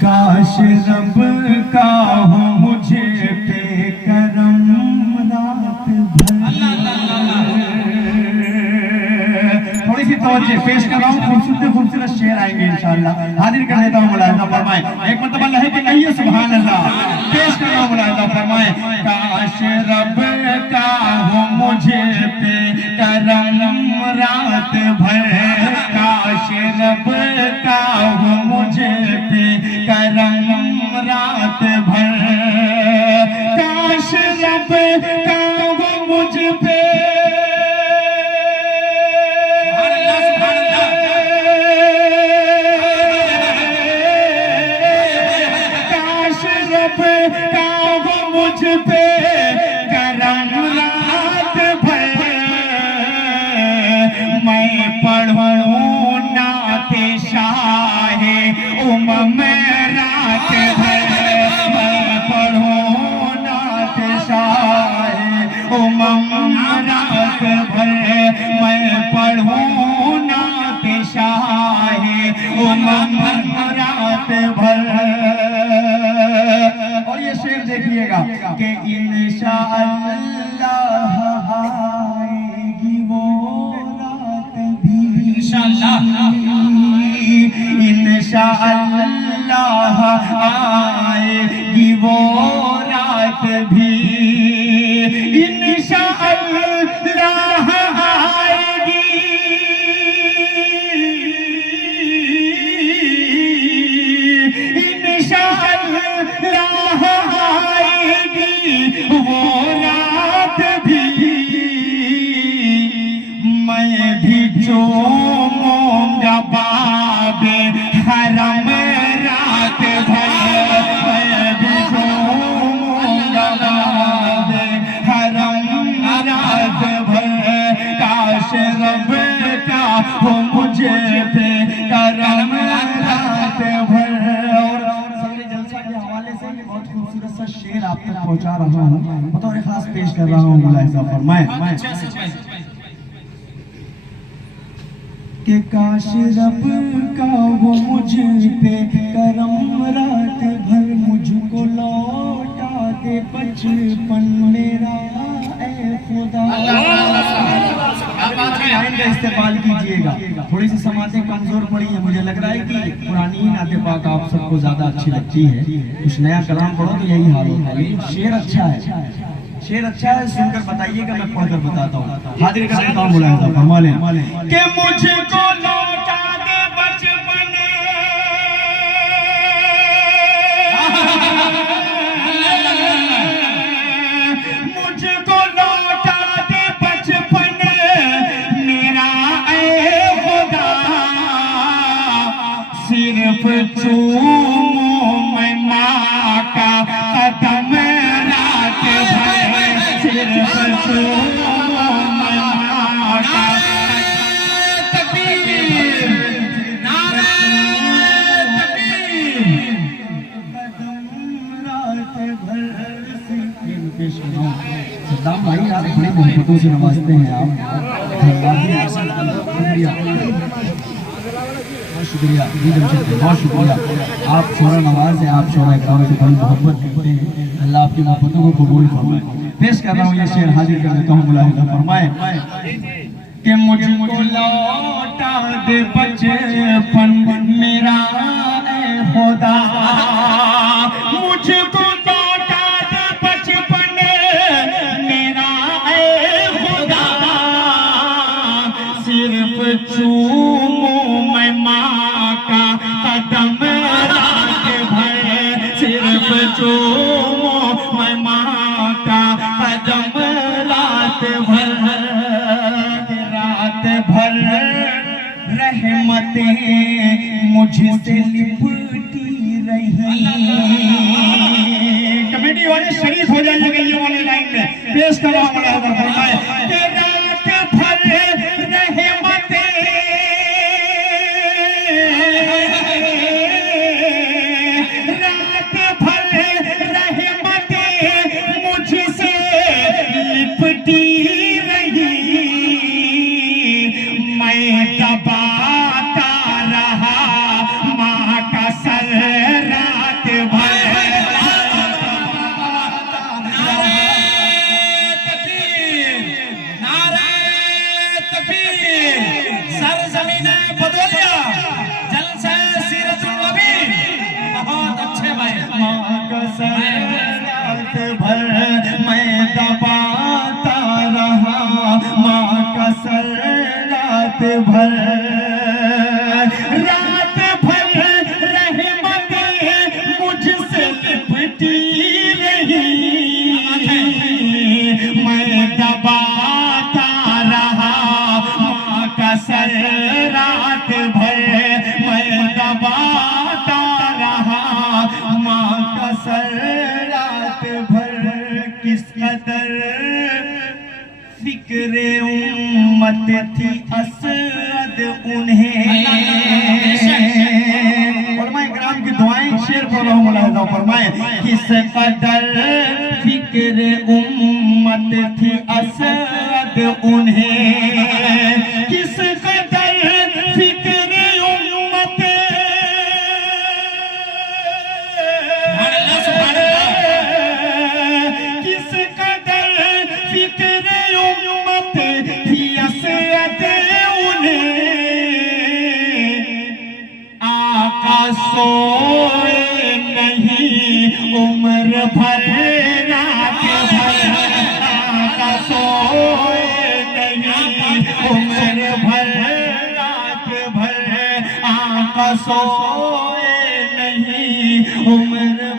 काश रब का हो मुझे पे करम रात भर। थोड़ी सी तवज्जो पेश कर रहा हूँ, खूबसूरत खूबसूरत शेर आएंगे इंशाअल्लाह। हाजिर कर देता हूँ, मुलाहिजा फरमाए। एक मरतबा लहे कि कहिए सुभान अल्लाह। पेश कर रहा हूँ, मुलाहिजा फरमाए। काश रब का हो मुझे पे करम रात भर, काश रब का हो मुझे पे करम रात भर, काश रब का हो मुझ पे मुझ पे करम रात भर, मैं पढ़ूं नाते शाहे उम्म रात भर, मैं पढ़ूं नाते शाहे उम्म रात भर, मैं पढ़ूं नाते शाहे उम्म रात भर। और ये शेर देखिएगा कि इंशाअल्लाह आएगी वो रात भी, इंशाअल्लाह आएगी वो रात भी, इंशाअल्लाह आएगी, इंशाअल्लाह वो रात भी, मैं भी चूमूंगा बाबे हरम रात भर, मैं भी चूमूंगा बाबे हरम रात भर, काश रब का हो मुझे पे करम रात भर। खूबसूरत सा शेर आप तक पहुंचा रहा हूँ, बतौर खास पेश कर रहा हूँ, मुलाहिजा फरमाए कि काश रब का वो मुझ पे करम रात भर, मुझको लौटा दे बचपन मेरा ए खुदा। लाइन का इस्तेमाल कीजिएगा, थोड़ी सी समातें कमजोर पड़ी है, मुझे लग रहा है कि पुरानी नाते पाक आप सबको ज्यादा अच्छी लगती है, कुछ नया कलाम पढ़ो तो यही हाल होता है। शेर अच्छा है, शेर अच्छा है, सुनकर बताइएगा, मैं पढ़कर बताता हूँ। हाजिर कर देता हूँ, मुलाहिजा फरमा लें कि मुझको लौटा दे बचपन, मुझको लौटा दे बचपन मेरा ए खुदा, सिर्फ चूमूं मैं माँ का कदम रात भर, सिर्फ चूमूं मैं माँ का। तकबीर, नारे तकबीर, कदम रात भर। सद्दाम भाई आप बड़ी मोहब्बतों से नवाजते हैं, आप शुक्रिया जी जमशेद, बहुत शुक्रिया। आप शोरा नवाज हैं, आप शोरा इकराम से बड़ी मोहब्बत करते हैं, अल्लाह आपकी मोहब्बतों को कबूल फरमाए। पेश कर रहा हूँ ये शेर, हाजिर कर देता हूँ, मुलाहिजा फरमाए कि मुझको लौटा दे बचपन मेरा ए खुदा, मुझको लौटा दे बचपन मेरा ए खुदा, सिर्फ चूमूं मैं माँ का कदम रात भर, सिर्फ चूमूं मैं माँ का कदम रात भर, रात भर रहमतें मुझसे लिपटी रही। कमेटी वाले शरीफ हो जाइएगा ये वाली लाइन में, पेश करो मुलाहिजा फरमाए कि रात भर रहमतें मुझसे लिपटी रही, मैं दबाता रहा माँ का सर माँ कसम रात भर मैं दबाता रहा, माँ कसम रात भर रहमतें मुझसे लिपटी रही, मैं दबाता रहा माँ कसम रात भर, मैं दबाता रहा माँ कसम रात भर। किस कदर फिक्रे उम्मत थी असद उन्हें, उलमाए किराम की दुआएं शेर पर मुलाहिजा फरमाए। किस कदर फिक्रे उम्मत थी असद उन्हें, किस कदर फिक्रे उम्मत, किस कदर फिक्रे उम्मत थी असद उन्हें, आका सोए नहीं उम्र भर रात भर, आका सोए नहीं उम्र भर रात भर, आका सोए नहीं उम्र